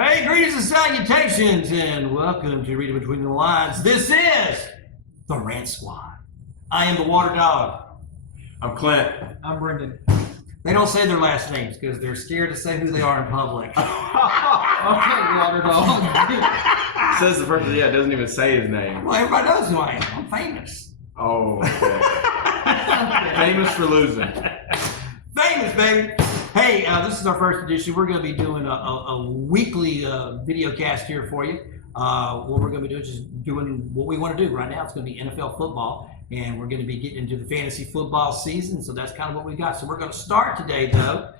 Hey, greetings and salutations, and welcome to Reading Between the Lines. This is the Rant Squad. I am the Water Dog. I'm Clint. I'm Brendan. They don't say their last names because they're scared to say who they are in public. Okay, Water Dog. Says the person, doesn't even say his name. Well, everybody knows who I am. I'm famous. Oh, okay. Famous for losing. Famous, baby. Hey, this is our first edition. We're going to be doing a weekly video cast here for you. What we're going to be doing is just doing what we want to do right now. It's going to be NFL football, and we're going to be getting into the fantasy football season, so that's kind of what we got. So we're going to start today, though,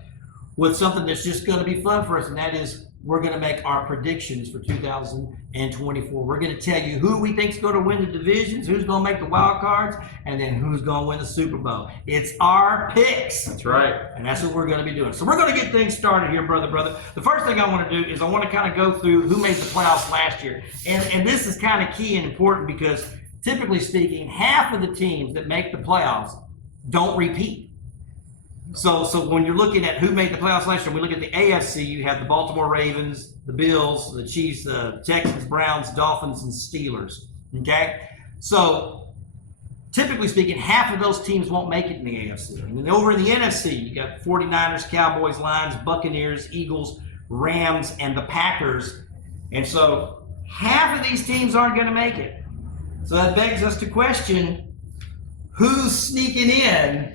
with something that's just going to be fun for us, and that is we're going to make our predictions for 2024. We're going to tell you who we think is going to win the divisions, who's going to make the wild cards, and then who's going to win the Super Bowl. It's our picks. That's right. And that's what we're going to be doing. So we're going to get things started here, brother. The first thing I want to do is I want to kind of go through who made the playoffs last year. And this is kind of key and important because typically speaking, half of the teams that make the playoffs don't repeat. So when you're looking at who made the playoffs last year, we look at the AFC, you have the Baltimore Ravens, the Bills, the Chiefs, the Texans, Browns, Dolphins, and Steelers. Okay? So typically speaking, half of those teams won't make it in the AFC. And then over in the NFC, you got 49ers, Cowboys, Lions, Buccaneers, Eagles, Rams, and the Packers. And so half of these teams aren't going to make it. So that begs us to question who's sneaking in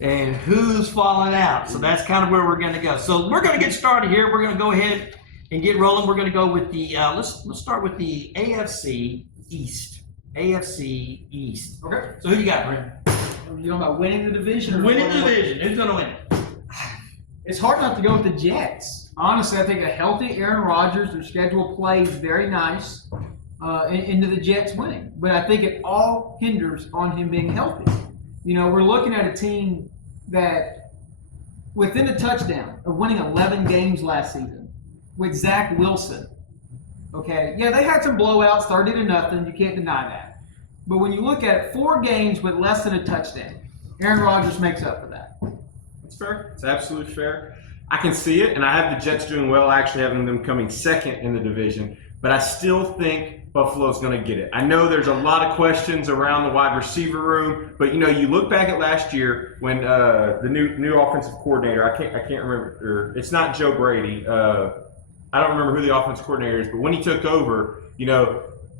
and who's falling out. So that's kind of where we're going to go. So we're going to get started here. We're going to go ahead and get rolling. We're going to go with the, let's start with the AFC East. AFC East. Okay. So who you got, Brent? You know about winning the division? Winning the division. Who's going to win it? It's hard not to go with the Jets. Honestly, I think a healthy Aaron Rodgers, their schedule plays very nice into the Jets winning. But I think it all hinders on him being healthy. You know, we're looking at a team that within a touchdown of winning 11 games last season with Zach Wilson. Okay, yeah, they had some blowouts, 30-0. You can't deny that. But when you look at 4 games with less than a touchdown, Aaron Rodgers makes up for that. That's fair. It's absolutely fair. I can see it, and I have the Jets doing well, actually having them coming second in the division. But I still think Buffalo's going to get it. I know there's a lot of questions around the wide receiver room, but you look back at last year when the new offensive coordinator, I can't remember, it's not Joe Brady. I don't remember who the offensive coordinator is, but when he took over,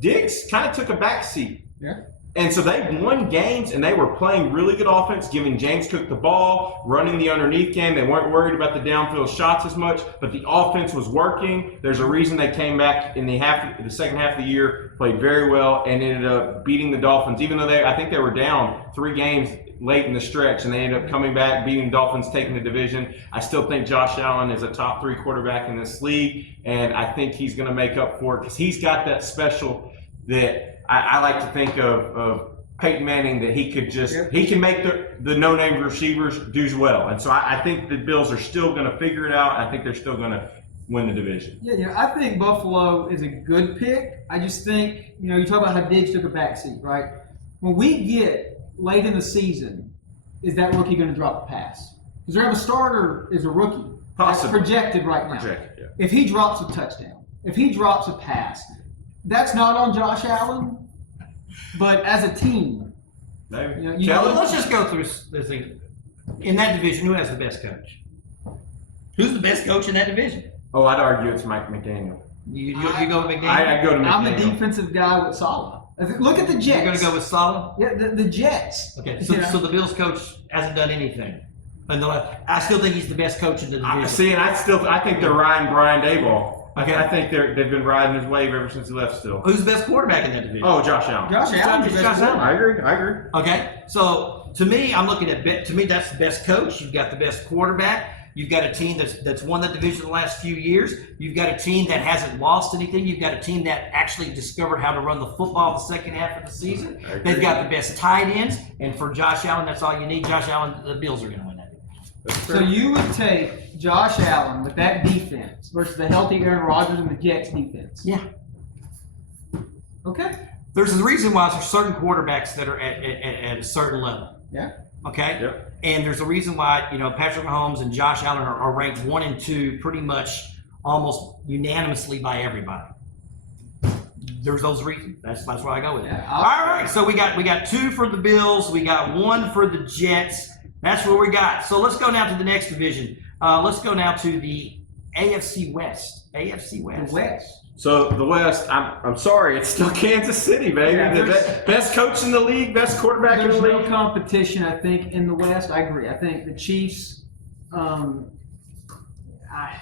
Diggs kind of took a back seat. Yeah. And so they won games, and they were playing really good offense, giving James Cook the ball, running the underneath game. They weren't worried about the downfield shots as much, but the offense was working. There's a reason they came back in the second half of the year, played very well, and ended up beating the Dolphins, even though I think they were down 3 games late in the stretch, and they ended up coming back, beating the Dolphins, taking the division. I still think Josh Allen is a top 3 quarterback in this league, and I think he's going to make up for it because he's got that special that I like to think of Peyton Manning, that he can make the no-name receivers do well. And so I think the Bills are still going to figure it out. I think they're still going to win the division. Yeah, I think Buffalo is a good pick. I just think, you talk about how Diggs took a backseat, right? When we get late in the season, is that rookie going to drop a pass? Because they have a starter is a rookie. Possibly. That's projected right now. Projected, yeah. If he drops a touchdown, if he drops a pass, that's not on Josh Allen, but as a team. Maybe. Let's just go through this thing. In that division, who has the best coach? Who's the best coach in that division? Oh, I'd argue it's Mike McDaniel. You go with McDaniel? I go to McDaniel. I'm a defensive guy with Saleh. Look at the Jets. You're going to go with Saleh? Yeah, the Jets. Okay, so the Bills coach hasn't done anything. I still think he's the best coach in the division. I think they're riding Brian Daboll. Okay. I think they've been riding his wave ever since he left still. Who's the best quarterback in that division? Oh, Josh Allen. Josh Allen. Josh Allen. I agree. Okay, so to me, I'm looking at that's the best coach. You've got the best quarterback. You've got a team that's won the division the last few years. You've got a team that hasn't lost anything. You've got a team that actually discovered how to run the football the second half of the season. They've got the best tight ends, and for Josh Allen, that's all you need. Josh Allen, the Bills are going to win that division. So you would take Josh Allen with that defense versus the healthy Aaron Rodgers and the Jets defense? Yeah. Okay. There's a reason why there's certain quarterbacks that are at a certain level. Yeah. Okay? Yep. And there's a reason why, Patrick Mahomes and Josh Allen are ranked 1 and 2 pretty much almost unanimously by everybody. There's those reasons. That's where I go with it. Yeah, All right, so we got 2 for the Bills. We got 1 for the Jets. That's what we got. So let's go now to the next division. Let's go now to the AFC West. AFC West. The West. So the West, I'm sorry, it's still Kansas City, baby. Yeah, The best coach in the league, best quarterback in the There's league. no competition, I think, in the West. I agree. I think the Chiefs.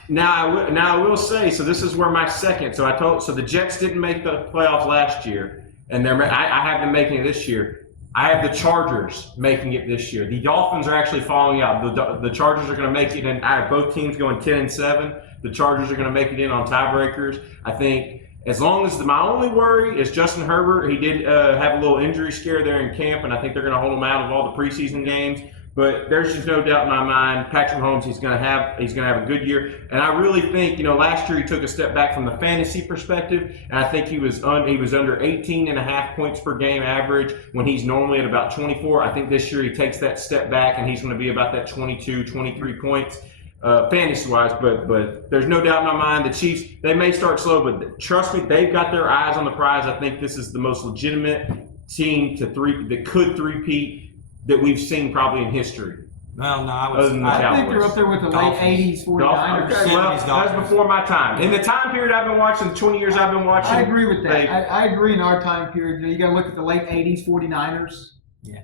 Now I will say, so this is where my second. So the Jets didn't make the playoffs last year, and I have them making it this year. I have the Chargers making it this year. The Dolphins are actually falling out. The Chargers are going to make it in. I have both teams going 10-7. The Chargers are going to make it in on tiebreakers. I think as long as my only worry is Justin Herbert. He did have a little injury scare there in camp, and I think they're going to hold him out of all the preseason games. But there's just no doubt in my mind, Patrick Mahomes, he's going to have a good year. And I really think, last year he took a step back from the fantasy perspective, and I think he was under 18.5 points per game average when he's normally at about 24. I think this year he takes that step back, and he's going to be about that 22, 23 points fantasy-wise. But there's no doubt in my mind, the Chiefs, they may start slow, but trust me, they've got their eyes on the prize. I think this is the most legitimate team that could three-peat that we've seen probably in history. Well, no, I think they're up there with the Dolphins. late 80s 49ers. Okay, well, that's before my time. In the time period I've been watching, the 20 years I've been watching. I agree with that. I agree in our time period. You got to look at the late 80s 49ers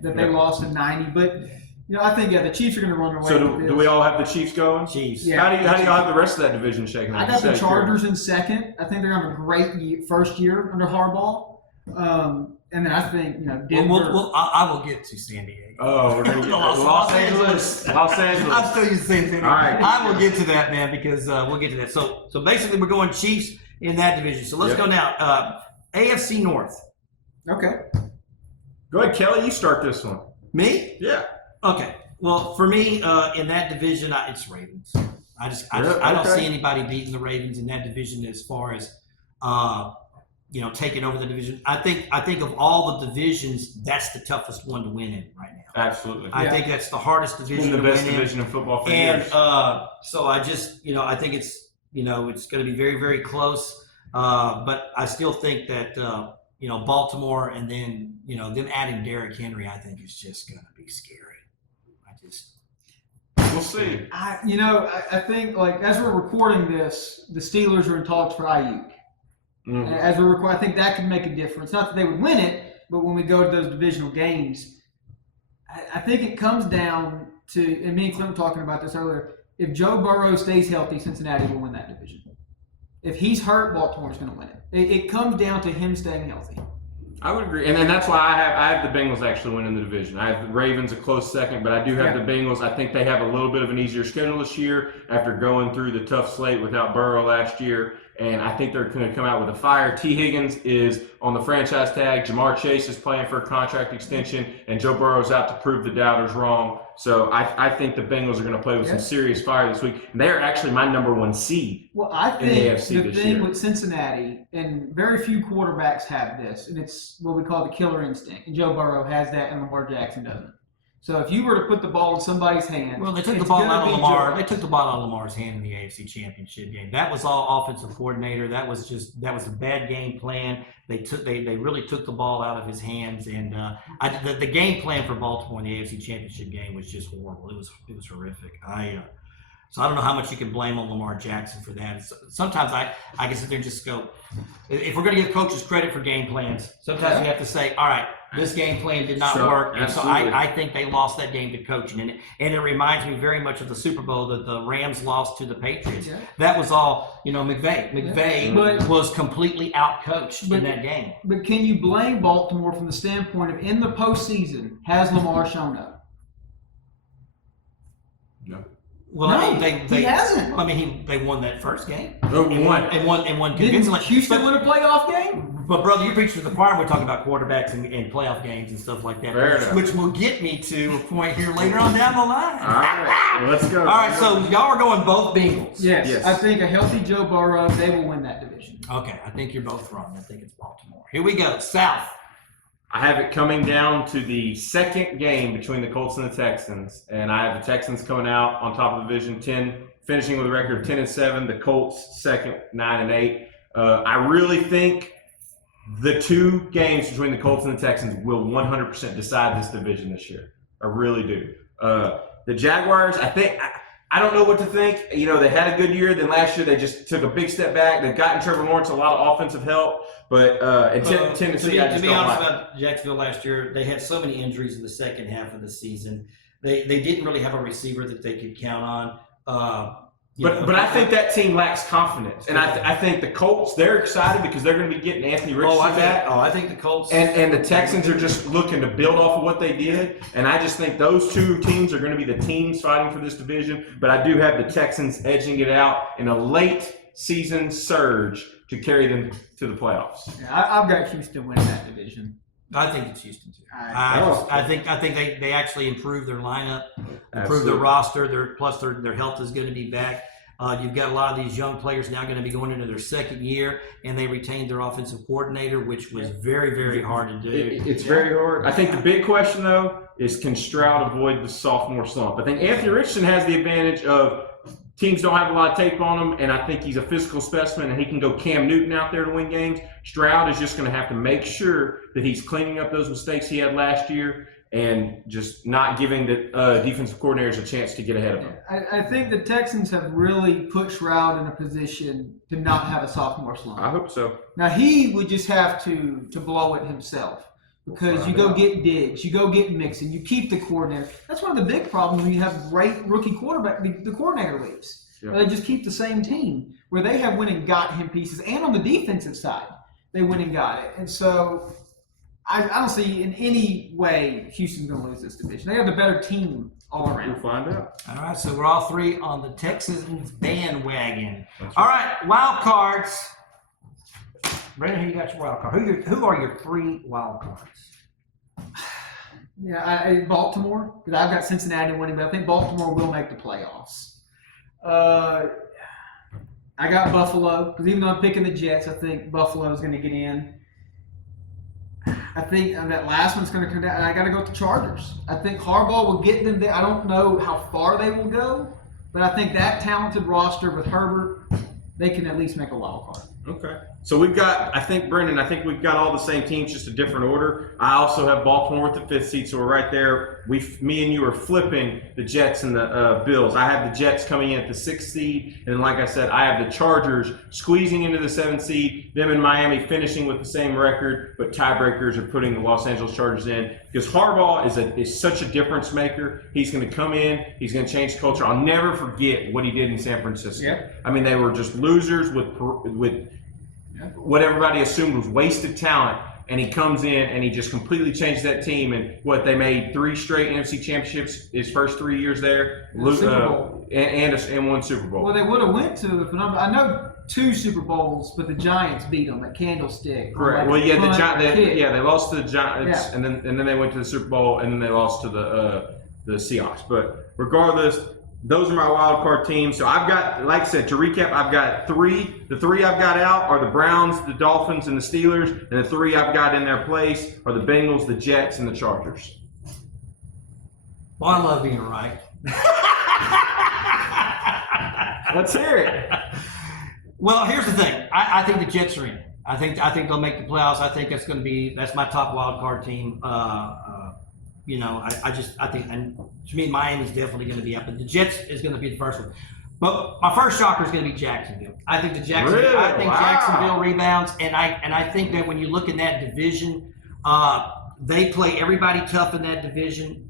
that they lost in 90. But, I think, the Chiefs are going to run away So with this. do we all have the Chiefs going? Chiefs. Yeah. How do y'all have the rest of that division shaking out? I got the Chargers in second. I think they're going to have a great first year under Harbaugh. And then I think, Denver. I will get to San Diego. Oh, we're going to get Los Angeles. Los Angeles. I'm still using the same thing. All right. I will get to that, man, because we'll get to that. So basically, we're going Chiefs in that division. So let's go now. AFC North. Okay. Go ahead, Kelly. You start this one. Me? Yeah. Okay. Well, for me, in that division, it's Ravens. I don't see anybody beating the Ravens in that division as far as taking over the division. I think of all the divisions, that's the toughest one to win in right now. Absolutely. I think that's the hardest division the to best win division in football for and years. so I just I think it's it's going to be very, very close. But I still think that Baltimore and then them adding Derrick Henry, I think is just going to be scary. We'll see. I think as we're recording this, the Steelers are in talks for Ayuk. Mm-hmm. As we record, I think that could make a difference. Not that they would win it, but when we go to those divisional games, I think it comes down to, and me and Clint were talking about this earlier, if Joe Burrow stays healthy, Cincinnati will win that division. If he's hurt, Baltimore's going to win it. It comes down to him staying healthy. I would agree, and then that's why I have the Bengals actually winning the division. I have the Ravens a close second, but I do have the Bengals. I think they have a little bit of an easier schedule this year after going through the tough slate without Burrow last year, and I think they're going to come out with a fire. T. Higgins is on the franchise tag. Jamar Chase is playing for a contract extension, and Joe Burrow's out to prove the doubters wrong. So I think the Bengals are going to play with some serious fire this week. And they're actually my number one seed. Well, I think in the AFC the this thing year. with Cincinnati, and very few quarterbacks have this, and it's what we call the killer instinct. And Joe Burrow has that, and Lamar Jackson doesn't. So if you were to put the ball in somebody's hand, well, they took the ball out of Lamar. They took the ball out of Lamar's hand in the AFC Championship game. That was all offensive coordinator. That was a bad game plan. They really took the ball out of his hands, and the game plan for Baltimore in the AFC Championship game was just horrible. It was horrific. So I don't know how much you can blame on Lamar Jackson for that. Sometimes I can sit there and just go, if we're going to give coaches credit for game plans, sometimes we have to say, all right, this game plan did not work. And so I think they lost that game to coaching. And it reminds me very much of the Super Bowl that the Rams lost to the Patriots. Yeah. That was all, McVay. McVay was completely out-coached in that game. But can you blame Baltimore from the standpoint of in the postseason, has Lamar shown up? No. Well, no, he hasn't. I mean, they won that first game. And won convincingly. Houston win a playoff game? But brother, you're preaching to the choir. We're talking about quarterbacks and playoff games and stuff like that, which will get me to a point here later on down the line. All right, let's go. All right, so y'all are going both Bengals. Yes. I think a healthy Joe Burrow, they will win that division. Okay, I think you're both wrong. I think it's Baltimore. Here we go, South. I have it coming down to the second game between the Colts and the Texans, and I have the Texans coming out on top of the division finishing with a record of 10-7. The Colts second, 9-8. I really think the two games between the Colts and the Texans will 100% decide this division this year. I really do. The Jaguars, I don't know what to think. You know, they had a good year. Then last year they just took a big step back. They've gotten Trevor Lawrence a lot of offensive help. But Tennessee, to be honest about Jacksonville last year, they had so many injuries in the second half of the season. They didn't really have a receiver that they could count on. But I think that team lacks confidence, and I think the Colts, they're excited because they're going to be getting Anthony Richardson back. I think the Colts and the Texans are just looking to build off of what they did, and I just think those two teams are going to be the teams fighting for this division. But I do have the Texans edging it out in a late season surge to carry them to the playoffs. Yeah, I've got Houston winning that division. I think it's Houston too. I think they actually improved their lineup, improved their roster. Plus their health is going to be back. You've got a lot of these young players now going to be going into their second year, and they retained their offensive coordinator, which was very, very hard to do. It's very hard. I think the big question though is, can Stroud avoid the sophomore slump? I think Anthony Richardson has the advantage of teams don't have a lot of tape on him, and I think he's a physical specimen, and he can go Cam Newton out there to win games. Stroud is just going to have to make sure that he's cleaning up those mistakes he had last year and just not giving the defensive coordinators a chance to get ahead of him. I think the Texans have really put Stroud in a position to not have a sophomore slump. I hope so. Now, he would just have to blow it himself. Because you go get Diggs, you go get Mixon, you keep the coordinator. That's one of the big problems when you have great rookie quarterback. The coordinator leaves. Yeah. They just keep the same team where they have went and got him pieces. And on the defensive side, they went and got it. And so I don't see in any way Houston's going to lose this division. They have the better team all around. We'll find out. All right, so we're all three on the Texans bandwagon. All right, wild cards. Brandon, who you got your wild card? Who are your three wild cards? Yeah, Baltimore, because I've got Cincinnati winning, but I think Baltimore will make the playoffs. I got Buffalo, because even though I'm picking the Jets, I think Buffalo is going to get in. I think that last one's going to come down, and I got to go with the Chargers. I think Harbaugh will get them there. I don't know how far they will go, but I think that talented roster with Herbert, they can at least make a wild card. Okay. So we've got, Brendan, we've got all the same teams, just a different order. I also have Baltimore with the 5th seed, so we're right there. Me and you are flipping the Jets and the Bills. I have the Jets coming in at the 6th seed, and like I said, I have the Chargers squeezing into the 7th seed, them and Miami finishing with the same record, but tiebreakers are putting the Los Angeles Chargers in. Because Harbaugh is such a difference maker. He's going to come in, he's going to change the culture. I'll never forget what he did in San Francisco. Yeah. I mean, they were just losers with what everybody assumed was wasted talent, and he comes in and he just completely changed that team. And they made 3 straight NFC championships his first 3 years there, and one Super Bowl. Well, they would have went to, I know 2 Super Bowls, but the Giants beat them at Candlestick. Correct. Well, yeah, they lost to the Giants, and then they went to the Super Bowl, and then they lost to the Seahawks. But regardless, those are my wild card teams. So I've got, like I said, to recap, I've got 3. The 3 I've got out are the Browns, the Dolphins, and the Steelers. And the 3 I've got in their place are the Bengals, the Jets, and the Chargers. Well, I love being right. Let's hear it. Well, here's the thing. I think the Jets are in. I think they'll make the playoffs. I think that's my top wild card team. I think, and to me, Miami's definitely going to be up, but the Jets is going to be the first one. But my first shocker is going to be Jacksonville. I think Jacksonville rebounds, and I think that when you look in that division, they play everybody tough in that division.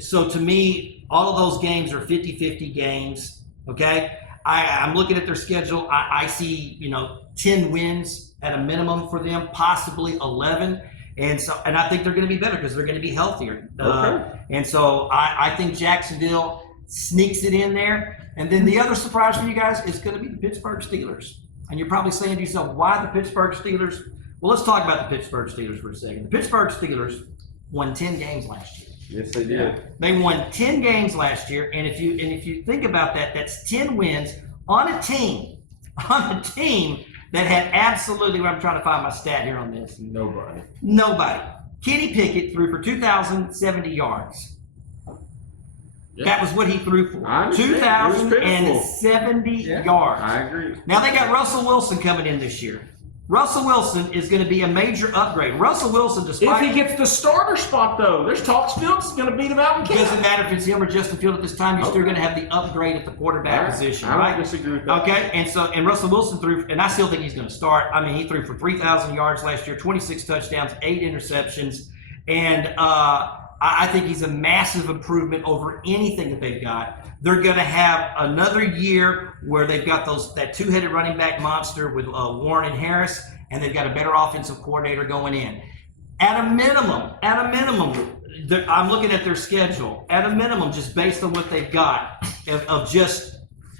So to me, all of those games are 50-50 games. Okay, I'm looking at their schedule. I see 10 wins at a minimum for them, possibly 11. And I think they're going to be better because they're going to be healthier. And so I think Jacksonville sneaks it in there. And then the other surprise for you guys is going to be the Pittsburgh Steelers. And you're probably saying to yourself, why the Pittsburgh Steelers? Well, let's talk about the Pittsburgh Steelers for a second. The Pittsburgh Steelers won 10 games last year. Yes, they did. They won 10 games last year. And if you think about that, that's 10 wins on a team that had absolutely, I'm trying to find my stat here on this. Nobody. Kenny Pickett threw for 2,070 yards. That was what he threw for. I understand. It was pitiful. 2,070 yards. I agree. Now they got Russell Wilson coming in this year. Russell Wilson is going to be a major upgrade. Russell Wilson, despite... If he gets the starter spot, though, there's talks Fields is going to beat him out in camp. It doesn't matter if it's him or Justin Fields at this time. You're still going to have the upgrade at the quarterback position, right? I don't disagree with that. Okay, and Russell Wilson threw, and I still think he's going to start. I mean, he threw for 3,000 yards last year, 26 touchdowns, 8 interceptions, and I think he's a massive improvement over anything that they've got. They're going to have another year where they've got that two-headed running back monster with Warren and Harris, and they've got a better offensive coordinator going in. At a minimum, I'm looking at their schedule. At a minimum, just based on what they've got of just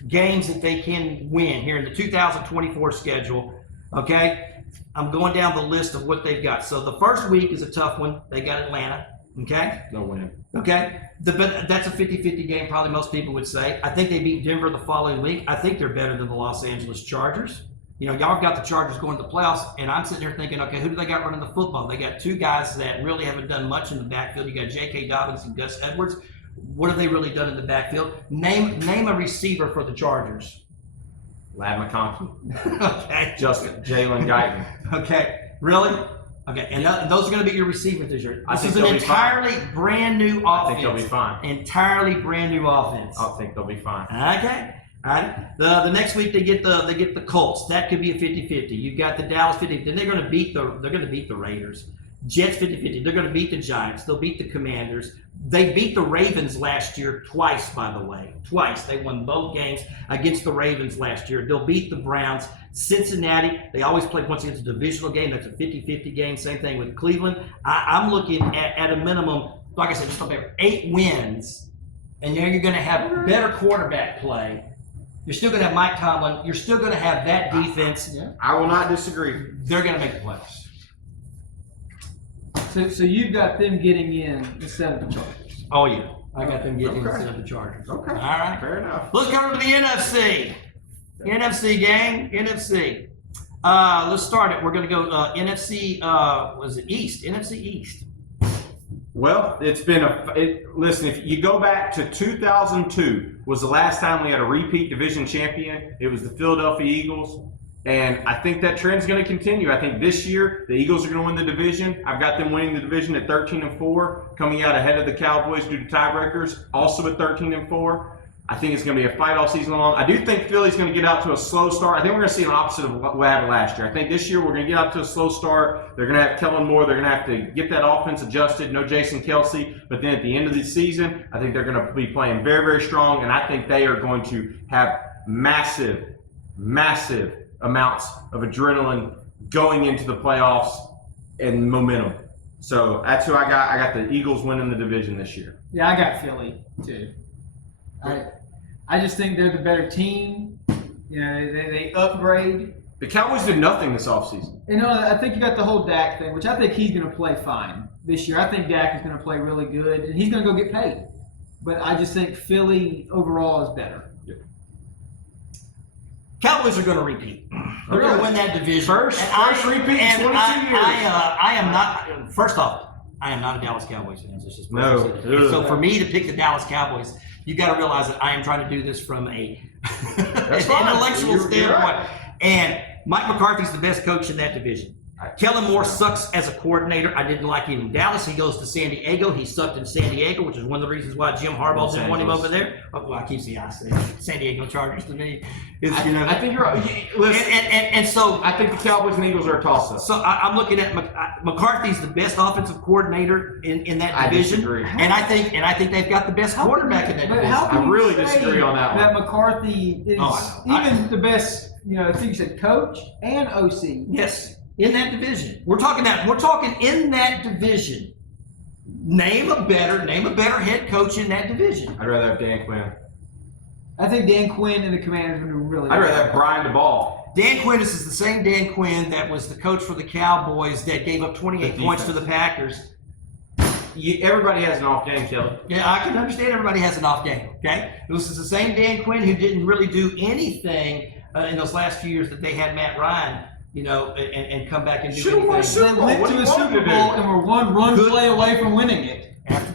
games that they can win here in the 2024 schedule, okay? I'm going down the list of what they've got. So the first week is a tough one. They got Atlanta, okay? No win. Okay, but that's a 50-50 game, probably most people would say. I think they beat Denver the following week. I think they're better than the Los Angeles Chargers. You know, y'all have got the Chargers going to the playoffs, and I'm sitting there thinking, okay, who do they got running the football? They got two guys that really haven't done much in the backfield. You got J.K. Dobbins and Gus Edwards. What have they really done in the backfield? Name a receiver for the Chargers. Lad McConkey. Okay. Jalen Guyton. Okay, really? Okay, and those are going to be your receivers this year. I This think is an they'll be entirely brand new offense. I think they'll be fine. Entirely brand new offense. I think they'll be fine. Okay. All right. The next week they get the Colts. That could be a 50-50. You've got the Dallas 50. Then they're going to beat the Raiders. Jets 50-50. They're going to beat the Giants. They'll beat the Commanders. They beat the Ravens last year twice, by the way. Twice. They won both games against the Ravens last year. They'll beat the Browns. Cincinnati, they always play once against a divisional game. That's a 50-50 game. Same thing with Cleveland. I'm looking at a minimum, like I said, just about 8 wins. And you're going to have better quarterback play. You're still going to have Mike Tomlin. You're still going to have that defense. I will not disagree. They're going to make the playoffs. So you've got them getting in instead of the Chargers. Oh, yeah. I got them getting instead of the Chargers. Okay. All right. Fair enough. Let's go to the NFC. NFC, gang. NFC. Let's start it. We're going to go NFC, was it East? NFC East. Well, it's been listen, if you go back to 2002 was the last time we had a repeat division champion. It was the Philadelphia Eagles. And I think that trend's going to continue. I think this year the Eagles are going to win the division. I've got them winning the division at 13-4, coming out ahead of the Cowboys due to tiebreakers, also at 13-4. I think it's going to be a fight all season long. I do think Philly's going to get out to a slow start. I think we're going to see an opposite of what happened last year. I think this year we're going to get out to a slow start. They're going to have Kellen Moore. They're going to have to get that offense adjusted. No Jason Kelsey. But then at the end of the season, I think they're going to be playing very, very strong. And I think they are going to have massive amounts of adrenaline going into the playoffs and momentum. So that's who I got. I got the Eagles winning the division this year. Yeah, I got Philly too. I just think they're the better team. You know, they upgrade. The Cowboys did nothing this offseason. You know, I think you got the whole Dak thing, which I think he's going to play fine this year. I think Dak is going to play really good, and he's going to go get paid. But I just think Philly overall is better. Cowboys are going to repeat. They're going to win that division. First repeat in 22 years. I am not. First off, I am not a Dallas Cowboys fan. It's just so for me to pick the Dallas Cowboys, you got to realize that I am trying to do this from a intellectual standpoint. Right. And Mike McCarthy's the best coach in that division. Kellen Moore sucks as a coordinator. I didn't like him in Dallas. He goes to San Diego. He sucked in San Diego, which is one of the reasons why Jim Harbaugh didn't want him over there. Oh, well, I keep saying I say San Diego Chargers to me. I think you're right. Listen, and so I think the Cowboys and Eagles are a toss-up. So I'm looking at McCarthy's the best offensive coordinator in that division. Disagree. And I think they've got the best quarterback in that division. I really disagree on that one. That McCarthy is the best. You know, I think you said coach and OC. Yes. In that division. We're talking in that division. Name a better head coach in that division. I'd rather have Dan Quinn. I think Dan Quinn and the Commanders are going to really. I'd rather have Brian DeBall. Dan Quinn is the same Dan Quinn that was the coach for the Cowboys that gave up 28 points to the Packers. Everybody has an off game, Kelly. Yeah, I can understand everybody has an off game, okay? This is the same Dan Quinn who didn't really do anything in those last few years that they had Matt Ryan. You know, and come back and do anything. They went to the Super Bowl and were one run play away from winning it.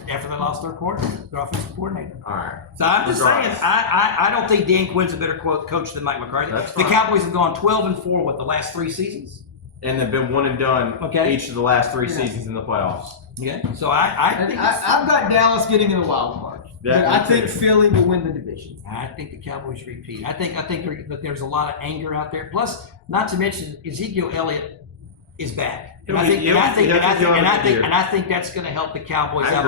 after they lost their offensive coordinator. All right. So I'm just saying, Regardless. I don't think Dan Quinn's a better coach than Mike McCarthy. That's The fine. Cowboys have gone 12-4 with the last 3 seasons. And they've been one and done each of the last 3 seasons in the playoffs. Okay, so I think I've got Dallas getting in the wild card. Yeah, But I me think too. Philly will win the division. I think the Cowboys repeat. I think that there's a lot of anger out there. Plus, not to mention Ezekiel Elliott is back. And I think that's going to help the Cowboys out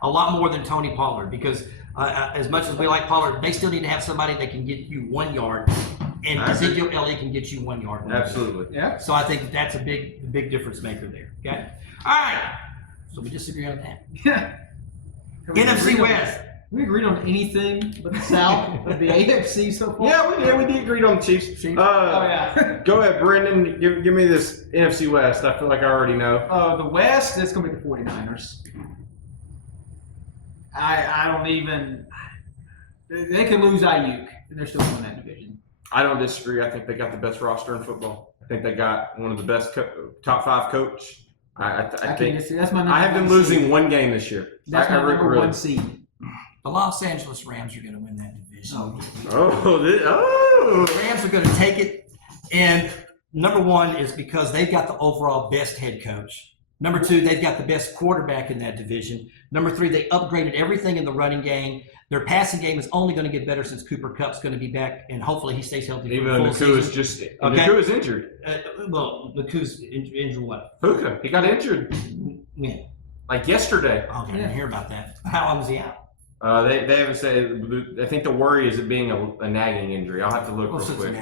a lot more than Tony Pollard, because as much as we like Pollard, they still need to have somebody that can get you 1 yard, and Ezekiel Elliott can get you 1 yard. Absolutely. Yeah. So I think that's a big difference maker there. Okay. All right. So we disagree on that. NFC West. We agreed on anything but the South of the AFC so far. Yeah, we did agree on the Chiefs. Oh yeah. Go ahead, Brendan. Give me this NFC West. I feel like I already know. The West, it's going to be the 49ers. I don't even. They could lose Ayuk, and they're still winning that division. I don't disagree. I think they got the best roster in football. I think they got one of the best top 5 coach. I think that's my number I have them one losing seed. 1 game this year. That's my number really. 1 seed. The Los Angeles Rams are going to win that division. Oh. The Rams are going to take it, and number 1 is because they've got the overall best head coach. Number 2, they've got the best quarterback in that division. Number 3, they upgraded everything in the running game. Their passing game is only going to get better since Cooper Kupp's going to be back, and hopefully he stays healthy. Even though Naku is injured. Naku's injured what? Puka, he got injured When? like yesterday. Oh, I didn't hear about that. How long was he out? They haven't said. I think the worry is it being a nagging injury. I'll have to look real quick.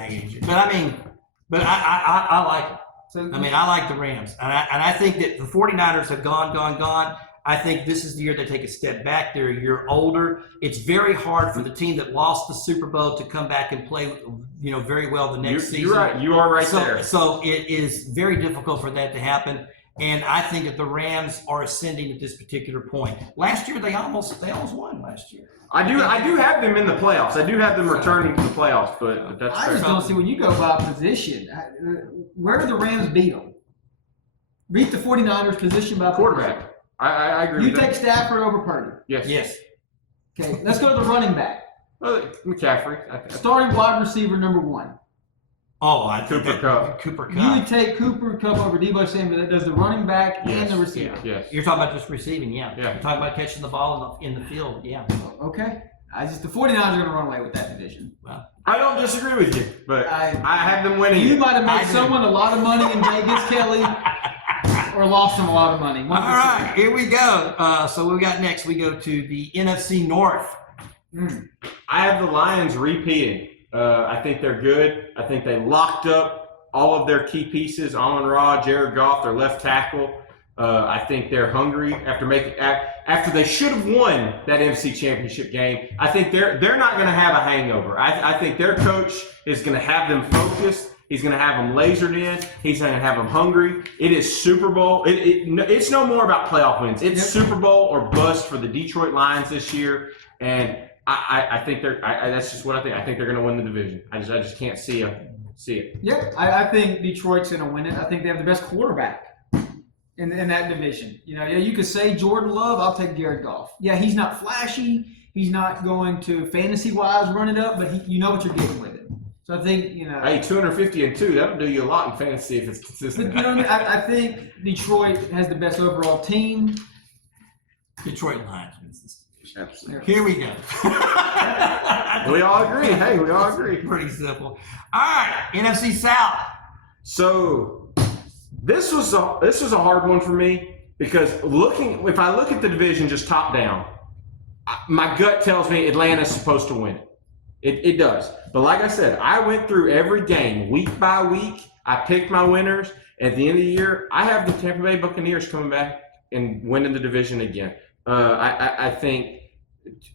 But I like it. So, I like the Rams, and I think that the 49ers have gone. I think this is the year they take a step back. They're a year older. It's very hard for the team that lost the Super Bowl to come back and play, very well the next season. You're right. You are right so, there. So it is very difficult for that to happen. And I think that the Rams are ascending at this particular point. Last year, they almost won last year. I do have them in the playoffs. I do have them returning to the playoffs, but that's I fair. just don't see when you go by position. Where do the Rams beat them? Beat the 49ers position by Quarterback. I agree You with take that. Stafford over Purdy. Yes. Okay, let's go to the running back. McCaffrey. Starting wide receiver number 1. Oh, I think Cooper Kupp. Cooper You would Kupp. take Cooper Kupp over Debo Samuel. That does the running back and the receiver. Yes. You're talking about just receiving, yeah. Yeah. You're talking about catching the ball in the field, yeah. Okay. The 49ers are going to run away with that division. I don't disagree with you, but I have them winning. You might have I made do. someone a lot of money in Vegas, Kelly, or lost them a lot of money. All right, here we go. So we got next. We go to the NFC North. I have the Lions repeating. I think they're good. I think they locked up all of their key pieces. Amon-Ra, Jared Goff, their left tackle. I think they're hungry after they should have won that NFC Championship game. I think they're not going to have a hangover. I think their coach is going to have them focused. He's going to have them lasered in. He's going to have them hungry. It is Super Bowl. It's no more about playoff wins. It's Super Bowl or bust for the Detroit Lions this year. And I think that's just what I think. I think they're going to win the division. I just can't see it. Yep, I think Detroit's going to win it. I think they have the best quarterback in that division. You could say Jordan Love. I'll take Jared Goff. Yeah, he's not flashy. He's not going to fantasy-wise run it up, but you know what you're getting with him. So I think, Hey, 250-2, that'll do you a lot in fantasy if it's consistent. But I think Detroit has the best overall team. Detroit Lions wins this. Absolutely. Here we go. We all agree. Hey, we all agree. Pretty simple. All right, NFC South. So this was a hard one for me because if I look at the division just top down, my gut tells me Atlanta's supposed to win it. It does. But like I said, I went through every game week by week. I picked my winners. At the end of the year, I have the Tampa Bay Buccaneers coming back and winning the division again. I think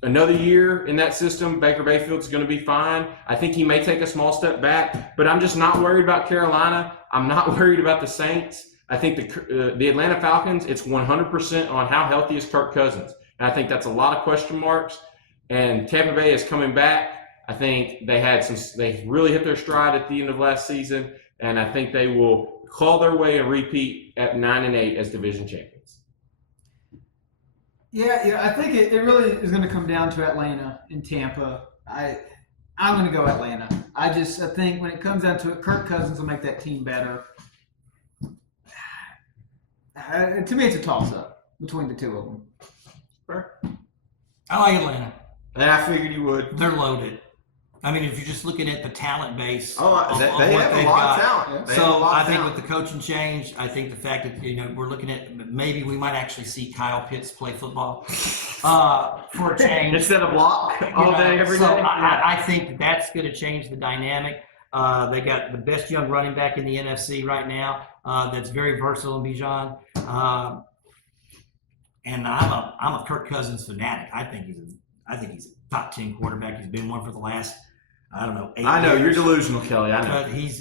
another year in that system, Baker Mayfield's going to be fine. I think he may take a small step back, but I'm just not worried about Carolina. I'm not worried about the Saints. I think the Atlanta Falcons, it's 100% on how healthy is Kirk Cousins. And I think that's a lot of question marks. And Tampa Bay is coming back. I think they really hit their stride at the end of last season, and I think they will claw their way and repeat at 9-8 as division champions. Yeah, I think it really is going to come down to Atlanta and Tampa. I'm going to go Atlanta. I think when it comes down to it, Kirk Cousins will make that team better. To me, it's a toss-up between the two of them. Fair. I like Atlanta. And I figured you would. They're loaded. I mean, if you're just looking at the talent base, They have a lot of talent. So I think with the coaching change, I think the fact that we're looking at maybe we might actually see Kyle Pitts play football for a change instead of block all day every day. I think that's going to change the dynamic. They got the best young running back in the NFC right now. That's very versatile in Bijan. And I'm a Kirk Cousins fanatic. I think he's a top 10 quarterback. He's been one for the last, I don't know, 8 years. I know you're delusional, Kelly. I know. But he's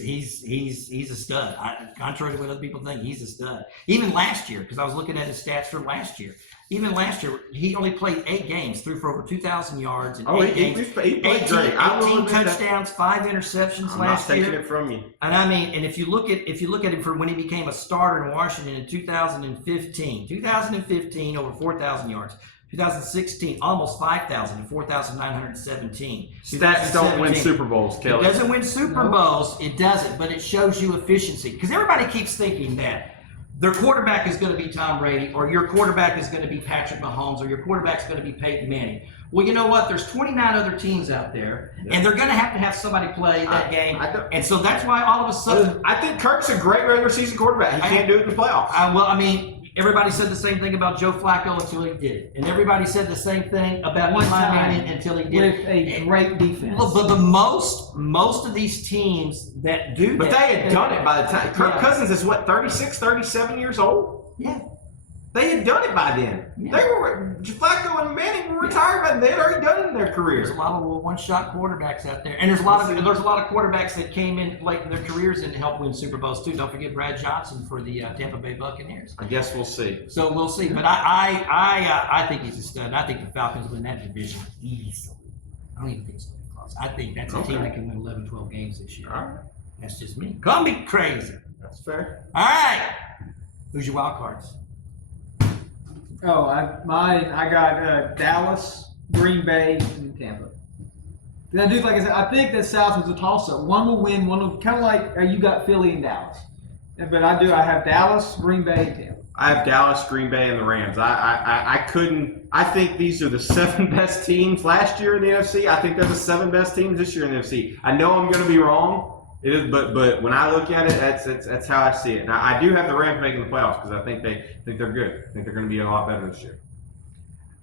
a stud. Contrary to what other people think, he's a stud. Even last year, because I was looking at his stats from last year. Even last year, he only played 8 games, threw for over 2,000 yards in 8 games. He played 18 great. 18 touchdowns, 5 interceptions I'm last not year. taking it from you. And I mean, and if you look at him for when he became a starter in Washington in 2015, over 4,000 yards. 2016, almost 5,000 and 4,917. Stats don't win Super Bowls, Kelly. It doesn't win Super Bowls. It doesn't, but it shows you efficiency. Because everybody keeps thinking that their quarterback is going to be Tom Brady, or your quarterback is going to be Patrick Mahomes, or your quarterback is going to be Peyton Manning. Well, you know what? There's 29 other teams out there, and they're going to have somebody play that game. And so that's why all of a sudden, I think Kirk's a great regular season quarterback. He can't do it in the playoffs. Everybody said the same thing about Joe Flacco until he did it. And everybody said the same thing about Eli Manning until he did it. With a great defense. But the most of these teams that do But that. they had done it by the time. Kirk Cousins is 36, 37 years old? Yeah. They had done it by then. Yeah. Flacco and Manning were retired by then. They had already done it in their There's careers. a lot of one-shot quarterbacks out there. And there's a lot of quarterbacks that came in late in their careers and helped win Super Bowls too. Don't forget Brad Johnson for the Tampa Bay Buccaneers. I guess we'll see. So we'll see. But I think he's a stud. I think the Falcons win that division easily. I don't even think it's going to be close. I think that's a team that can win 11, 12 games this year. All right. That's just me. Call me crazy. That's fair. All right. Who's your wild cards? Oh, I got Dallas, Green Bay, and Tampa. I do, like I said, I think that South is a toss-up. One will win, one will kind of like you got Philly and Dallas. But I have Dallas, Green Bay, and Tampa. I have Dallas, Green Bay, and the Rams. I think these are the 7 best teams last year in the NFC. I think they're the 7 best teams this year in the NFC. I know I'm going to be wrong. It is, but when I look at it, that's how I see it. Now I do have the Rams making the playoffs because I think they're good. I think they're going to be a lot better this year.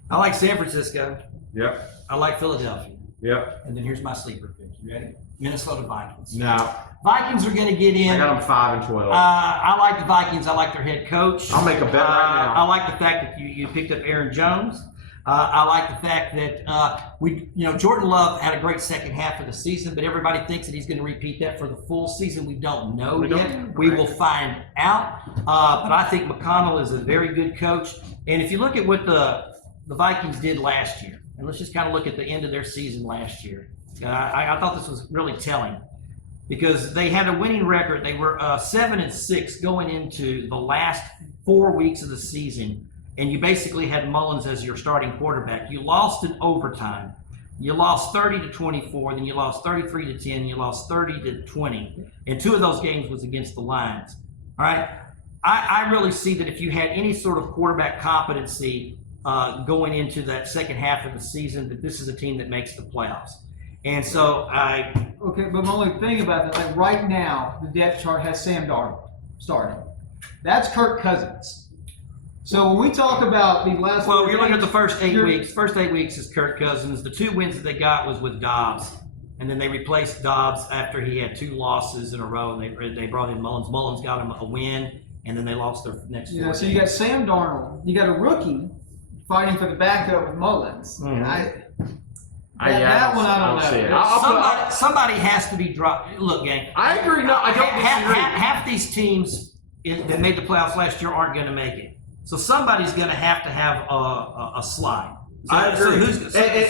I like San Francisco. Yep. I like Philadelphia. Yep. And then here's my sleeper pick. You ready? Minnesota Vikings. No. Vikings are going to get in. I got them 5 and 12. I like the Vikings. I like their head coach. I'll make a bet right now. I like the fact that you picked up Aaron Jones. I like the fact that Jordan Love had a great second half of the season, but everybody thinks that he's going to repeat that for the full season. We don't know yet. We will find out. But I think McConnell is a very good coach. And if you look at what the Vikings did last year, and let's just kind of look at the end of their season last year, I thought this was really telling because they had a winning record. They were 7-6 going into the last 4 weeks of the season. And you basically had Mullins as your starting quarterback. You lost in overtime. You lost 30-24, then you lost 33-10, you lost 30-20. And 2 of those games was against the Lyons. All right. I really see that if you had any sort of quarterback competency going into that second half of the season, that this is a team that makes the playoffs. And so Okay, but my only thing about that, like right now, the depth chart has Sam Darnold starting. That's Kirk Cousins. So when we talk about the last, well, you're looking at the first 8 weeks. First 8 weeks is Kirk Cousins. The 2 wins that they got was with Dobbs, and then they replaced Dobbs after he had 2 losses in a row. And they brought in Mullins. Mullins got him a win, and then they lost their next 4 so you got Sam Darnold. You got a rookie fighting for the backup with Mullins. Mm-hmm. That one I don't know. Somebody has to be dropped. Look, gang. I agree. No, I don't disagree. Half these teams that made the playoffs last year aren't going to make it. So somebody's going to have a slide. So, I agree.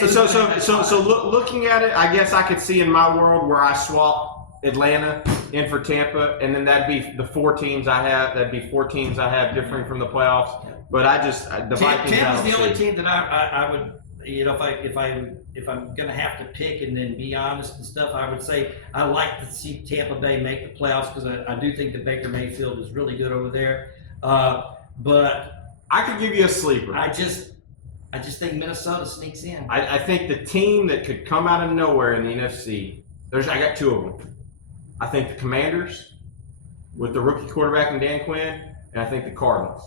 So looking at it, I guess I could see in my world where I swap Atlanta in for Tampa, and then that'd be the 4 teams I have. That'd be 4 teams I have differing from the playoffs. But the Vikings. Tampa's the only team that I would, if I'm gonna have to pick and then be honest and stuff, I would say I like to see Tampa Bay make the playoffs because I do think that Baker Mayfield is really good over there. But I could give you a sleeper. I just think Minnesota sneaks in. I think the team that could come out of nowhere in the NFC. I got two of them. I think the Commanders with the rookie quarterback and Dan Quinn, and I think the Cardinals.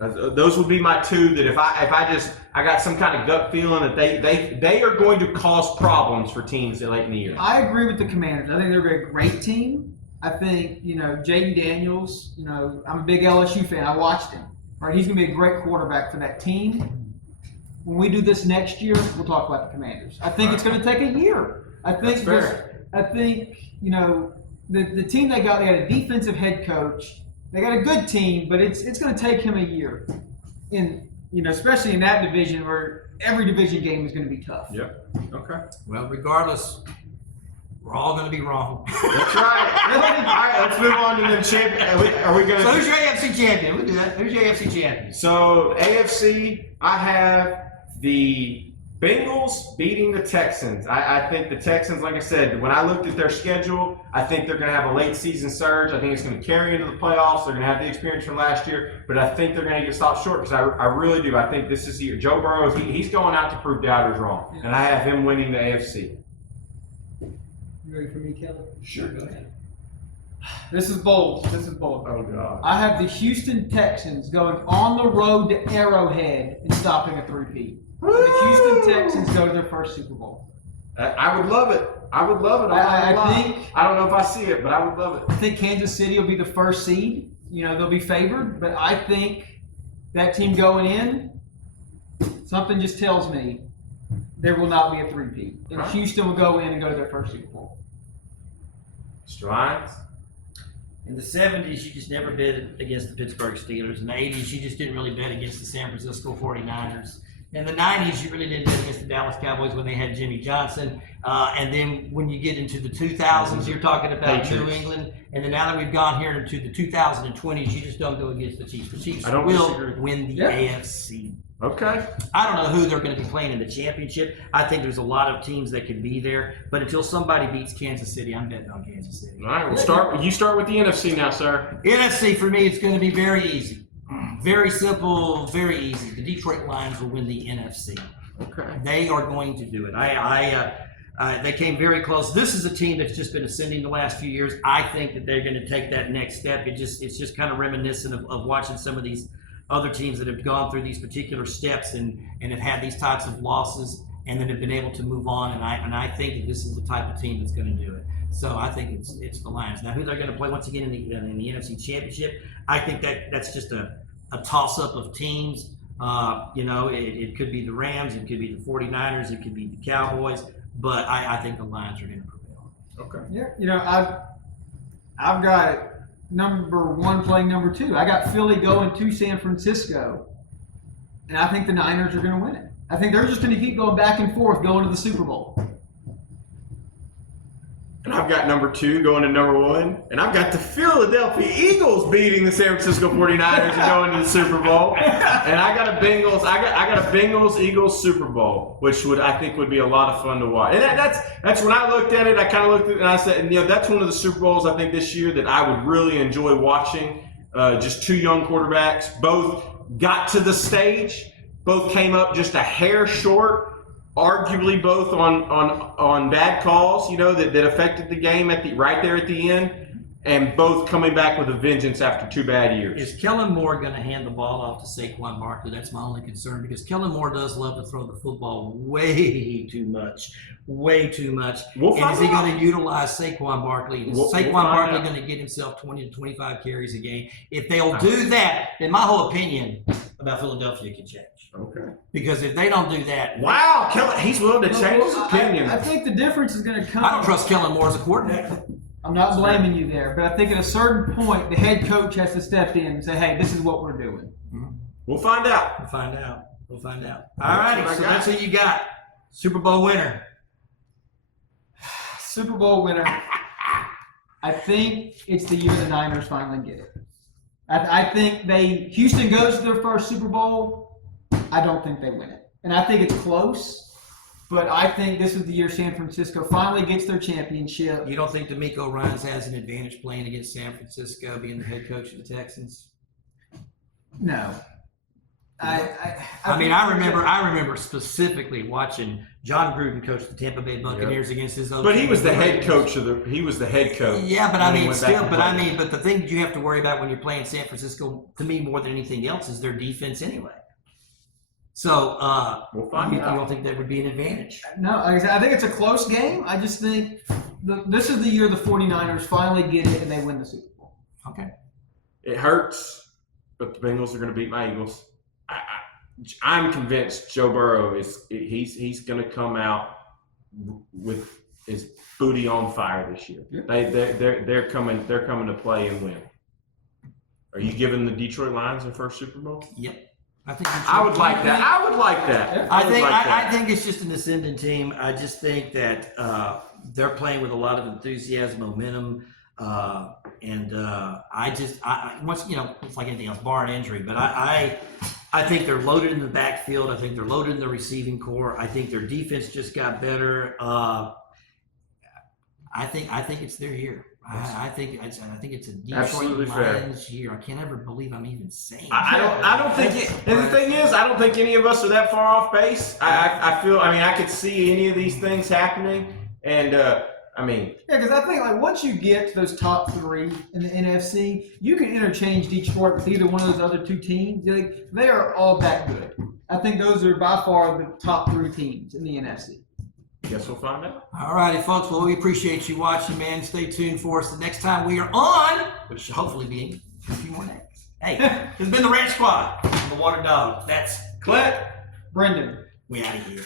Those would be my two that if I got some kind of gut feeling that they are going to cause problems for teams late in the year. I agree with the Commanders. I think they're a great team. I think, Jaden Daniels, I'm a big LSU fan. I watched him. Right, he's going to be a great quarterback for that team. When we do this next year, we'll talk about the Commanders. I think it's going to take a year. That's fair. I think, the team they got, they had a defensive head coach. They got a good team, but it's going to take him a year. Especially in that division where every division game is going to be tough. Yep. Okay. Well, regardless, we're all going to be wrong. That's right. All right, let's move on to the champion. Are we going to? So who's your AFC champion? We'll do that. Who's your AFC champion? So AFC, I have the Bengals beating the Texans. I think the Texans, like I said, when I looked at their schedule, I think they're going to have a late season surge. I think it's going to carry into the playoffs. They're going to have the experience from last year, but I think they're going to get stopped short because I really do. I think this is the year. Joe Burrow, he's going out to prove doubters wrong, and I have him winning the AFC. You ready for me, Kelly? Sure, go ahead. This is bold. Oh, God. I have the Houston Texans going on the road to Arrowhead and stopping a three-peat. The Houston Texans go to their first Super Bowl. I would love it. I don't know if I see it, but I would love it. I think Kansas City will be the first seed. They'll be favored, but I think that team going in, something just tells me there will not be a three-peat. And Houston will go in and go to their first Super Bowl. Mr. Lyons? In the 70s, you just never bet against the Pittsburgh Steelers. In the 80s, you just didn't really bet against the San Francisco 49ers. In the 90s, you really didn't bet against the Dallas Cowboys when they had Jimmy Johnson. And then when you get into the 2000s, you're talking about New England. And then now that we've gone here into the 2020s, you just don't go against the Chiefs. The Chiefs will win the AFC. Okay. I don't know who they're going to be playing in the championship. I think there's a lot of teams that could be there. But until somebody beats Kansas City, I'm betting on Kansas City. All right, you start with the NFC now, sir. NFC, for me, it's going to be very easy. Very simple, very easy. The Detroit Lions will win the NFC. Okay. They are going to do it. They came very close. This is a team that's just been ascending the last few years. I think that they're going to take that next step. It's just kind of reminiscent of watching some of these other teams that have gone through these particular steps and have had these types of losses and then have been able to move on. And I think that this is the type of team that's going to do it. So I think it's the Lions. Now, who they're going to play once again in the NFC Championship, I think that's just a toss-up of teams. It could be the Rams, it could be the 49ers, it could be the Cowboys, but I think the Lions are going to prevail. Okay. Yeah, I've got number one playing number two. I got Philly going to San Francisco, and I think the Niners are going to win it. I think they're just going to keep going back and forth going to the Super Bowl. And I've got number two going to number one. And I've got the Philadelphia Eagles beating the San Francisco 49ers and going to the Super Bowl. And I got a Bengals Eagles Super Bowl, which I think would be a lot of fun to watch. And that's when I looked at it, I kind of looked at it and I said, that's one of the Super Bowls I think this year that I would really enjoy watching. Just two young quarterbacks, both got to the stage, both came up just a hair short. Arguably both on bad calls, that affected the game right there at the end, and both coming back with a vengeance after 2 bad years. Is Kellen Moore going to hand the ball off to Saquon Barkley? That's my only concern because Kellen Moore does love to throw the football way too much. And is he going to utilize Saquon Barkley? Is Saquon Barkley going to get himself 20 to 25 carries a game? If they'll do that, then my whole opinion about Philadelphia can change. Okay. Because if they don't do that, wow, Kellen, he's willing to change his opinion. I think the difference is going to come. I don't trust Kellen Moore as a coordinator. I'm not blaming you there, but I think at a certain point, the head coach has to step in and say, "Hey, this is what we're doing." Mm-hmm. We'll find out. All righty, so that's who you got. Super Bowl winner. Super Bowl winner. I think it's the year the Niners finally get it. I think Houston goes to their first Super Bowl. I don't think they win it. And I think it's close, but I think this is the year San Francisco finally gets their championship. You don't think D'Amico Ryans has an advantage playing against San Francisco, being the head coach of the Texans? No. I mean, I remember specifically watching John Gruden coach the Tampa Bay Buccaneers against his own. But he was the head coach He was the head coach. Yeah, but but the thing you have to worry about when you're playing San Francisco, to me, more than anything else, is their defense anyway. So, we'll find you out. don't think that would be an advantage? No, like I said, I think it's a close game. I just think this is the year the 49ers finally get it and they win the Super Bowl. Okay. It hurts, but the Bengals are going to beat my Eagles. I'm convinced Joe Burrow he's going to come out with his booty on fire this year. Yep. They're coming to play and win. Are you giving the Detroit Lions their first Super Bowl? Yep. I think I would like that. I would like that. Yeah. I think it's just an ascending team. I just think that they're playing with a lot of enthusiasm, momentum, and once it's like anything else, barring injury. But I think they're loaded in the backfield. I think they're loaded in the receiving core. I think their defense just got better. I think it's their year. I think it's a Detroit Lions year. I can't ever believe I'm even saying. I don't think it. And the thing is, I don't think any of us are that far off base. I feel. I mean, I could see any of these things happening, and yeah, because I think like once you get to those top three in the NFC, you can interchange Detroit with either one of those other two teams. They are all that good. I think those are by far the top three teams in the NFC. guess we'll find out. All righty, folks. Well, we appreciate you watching, man. Stay tuned for us the next time we are on, which should hopefully be in a few more days. Hey, it's been the Rant Squad. I'm the Water Dog. That's Clint. Brendan. we out of here.